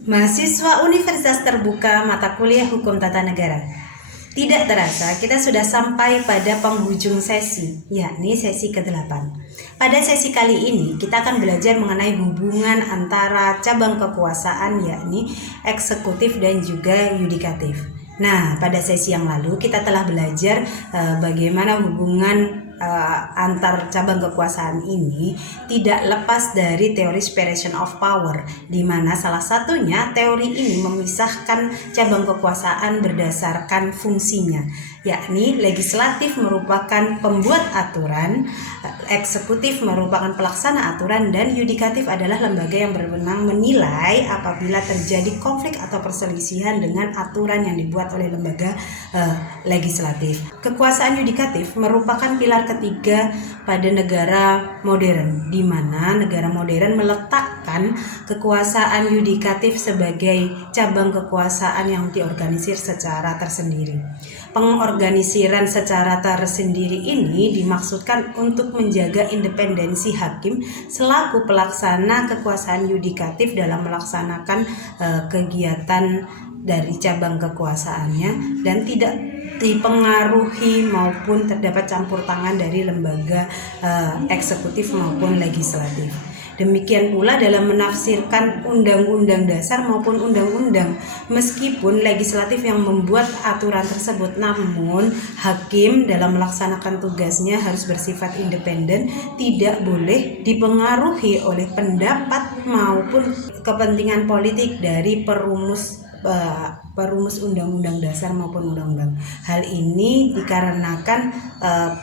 Mahasiswa Universitas Terbuka Mata Kuliah Hukum Tata Negara. Tidak terasa kita sudah sampai pada penghujung sesi, yakni sesi ke-8. Pada sesi kali ini kita akan belajar mengenai hubungan antara cabang kekuasaan, yakni eksekutif dan juga yudikatif. Nah, pada sesi yang lalu kita telah belajar bagaimana hubungan antar cabang kekuasaan ini tidak lepas dari teori separation of power, di mana salah satunya teori ini memisahkan cabang kekuasaan berdasarkan fungsinya, yakni legislatif merupakan pembuat aturan, eksekutif merupakan pelaksana aturan, dan yudikatif adalah lembaga yang berwenang menilai apabila terjadi konflik atau perselisihan dengan aturan yang dibuat oleh lembaga legislatif. Kekuasaan yudikatif merupakan pilar ketiga pada negara modern, di mana negara modern meletakkan kekuasaan yudikatif sebagai cabang kekuasaan yang diorganisir secara tersendiri. Pengorganisiran secara tersendiri ini dimaksudkan untuk menjaga independensi hakim selaku pelaksana kekuasaan yudikatif dalam melaksanakan kegiatan dari cabang kekuasaannya dan tidak dipengaruhi maupun terdapat campur tangan dari lembaga eksekutif maupun legislatif. Demikian pula dalam menafsirkan undang-undang dasar maupun undang-undang, meskipun legislatif yang membuat aturan tersebut, namun hakim dalam melaksanakan tugasnya harus bersifat independen, tidak boleh dipengaruhi oleh pendapat maupun kepentingan politik dari perumus undang-undang dasar maupun undang-undang. Hal ini dikarenakan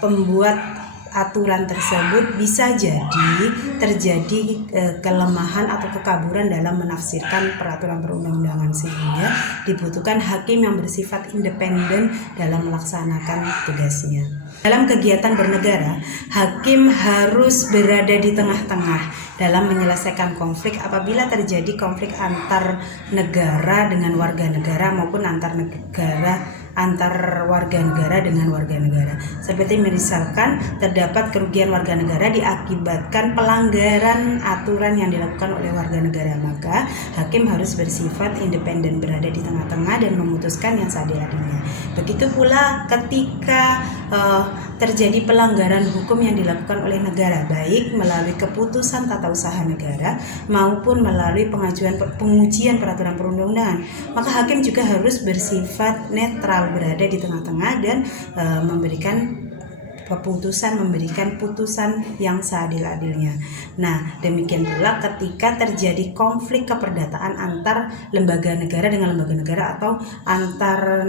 pembuat aturan tersebut bisa jadi terjadi kelemahan atau kekaburan dalam menafsirkan peraturan perundang-undangan, sehingga dibutuhkan hakim yang bersifat independen dalam melaksanakan tugasnya. Dalam kegiatan bernegara, hakim harus berada di tengah-tengah dalam menyelesaikan konflik apabila terjadi konflik antar negara dengan warga negara maupun antar warga negara dengan warga negara. Seperti misalkan terdapat kerugian warga negara diakibatkan pelanggaran aturan yang dilakukan oleh warga negara, maka hakim harus bersifat independen, berada di tengah-tengah dan memutuskan yang seadil-adilnya. Begitu pula ketika terjadi pelanggaran hukum yang dilakukan oleh negara, baik melalui keputusan tata usaha negara maupun melalui pengujian peraturan perundang-undangan, maka hakim juga harus bersifat netral, berada di tengah-tengah dan memberikan putusan yang seadil-adilnya. Nah, demikian pula ketika terjadi konflik keperdataan antar lembaga negara dengan lembaga negara atau antar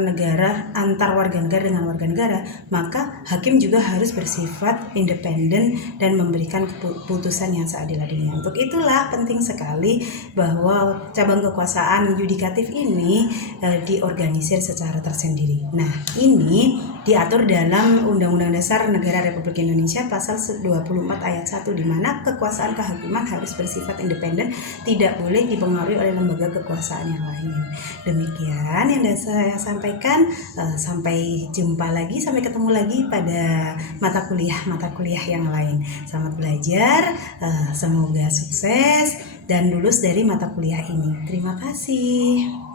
warga negara dengan warga negara, maka hakim juga harus bersifat independen dan memberikan putusan yang seadil-adilnya. Untuk itulah penting sekali bahwa cabang kekuasaan yudikatif ini diorganisir secara tersendiri. Nah, ini diatur dalam Undang-Undang Dasar Negara Republik Indonesia pasal 24 ayat 1, di mana kekuasaan kehakiman harus bersifat independen, tidak boleh dipengaruhi oleh lembaga kekuasaan yang lain. Demikian yang saya sampaikan. Sampai jumpa lagi, sampai ketemu lagi pada mata kuliah yang lain. Selamat belajar, semoga sukses dan lulus dari mata kuliah ini. Terima kasih.